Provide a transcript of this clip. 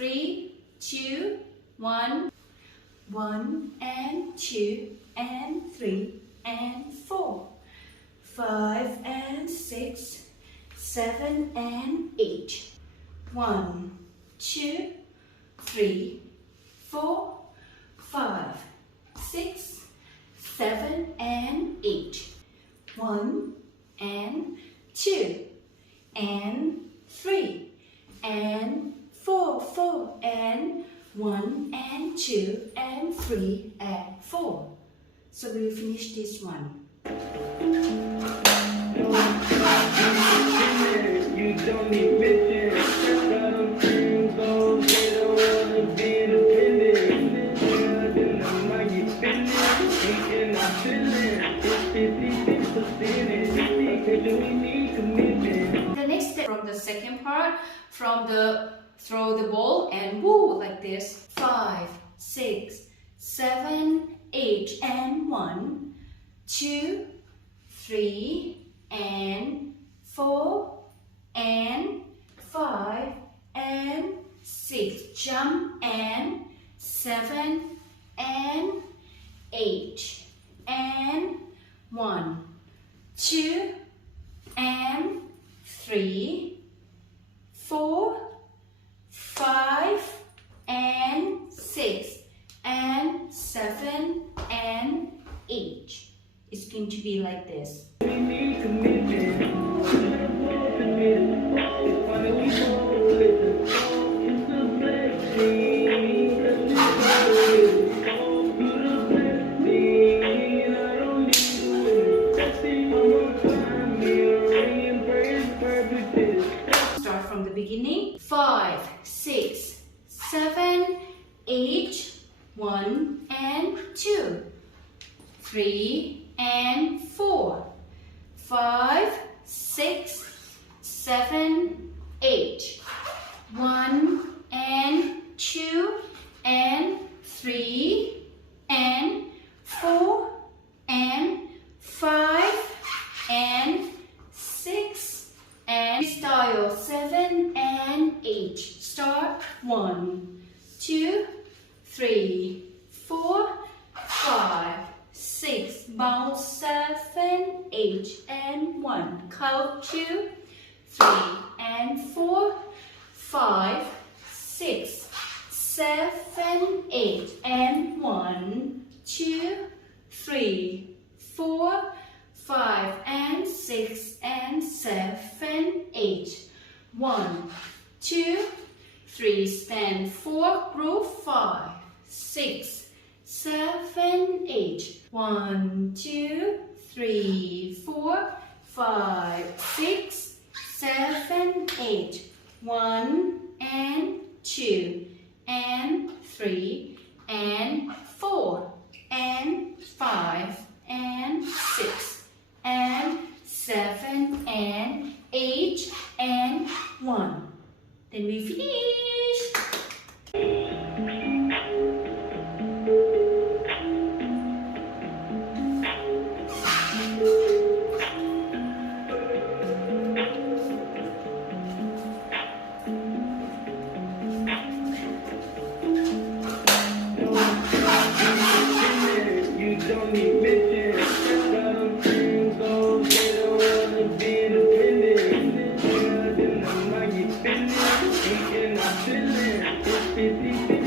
3, 2, 1. 1 and 2 and 3 and 4. 5 and 6, 7 and 8. 1, 2, 3, 4, 5, 6, 7 and 8. 1 and 2 and 3 and 4, 4 and 1 and 2 and 3 and 4. So we'll finish this one. You don't need mission. Got them dreams, goals, they don't wanna be independent. Then I might get finished. Thinking I'm feeling. It's 50% because we need commitment. The next step from the second part, from the throw the ball and woo like this. 5, 6, 7, 8 and 1, 2, 3 and 4 and 5 and 6. Jump and 7 and 8 and 1, 2 and 3, 4, 5 and 6 and 7 and 8. It's going to be like this. We need commitment. It's funny we both listen. It's a blessing. You're the blessing. I don't need to win. Blessing, I'm gonna find me a ring and praise purposes. Start from the beginning. 5, 6, 7, 8, 1 and 2, 3 and 4, 5, 6, 7, 8, 1 and 2 and 3 and 4 and 5 and 6 and style 7 and 8. Start 1, 2, 3, 4, 5, 6. Bounce 7, 8 and 1. Count 2, 3 and 4, 5, 6, 7, 8 and 1, 2, 3, 4, 5 and 6 and 7, 8. 1, 2, 3, stand 4, group 5, 6, 7, 8. 1, 2, 3, 4, 5, 6, 7, 8. 1 and 2 and 3 and 4 and 5 and 6 and 7 and 8 and 1. Then we finish. You don't need mission. Got them dreams, goals, they don't wanna be independent. Then I might get finished. Thinking I'm feeling. It's 50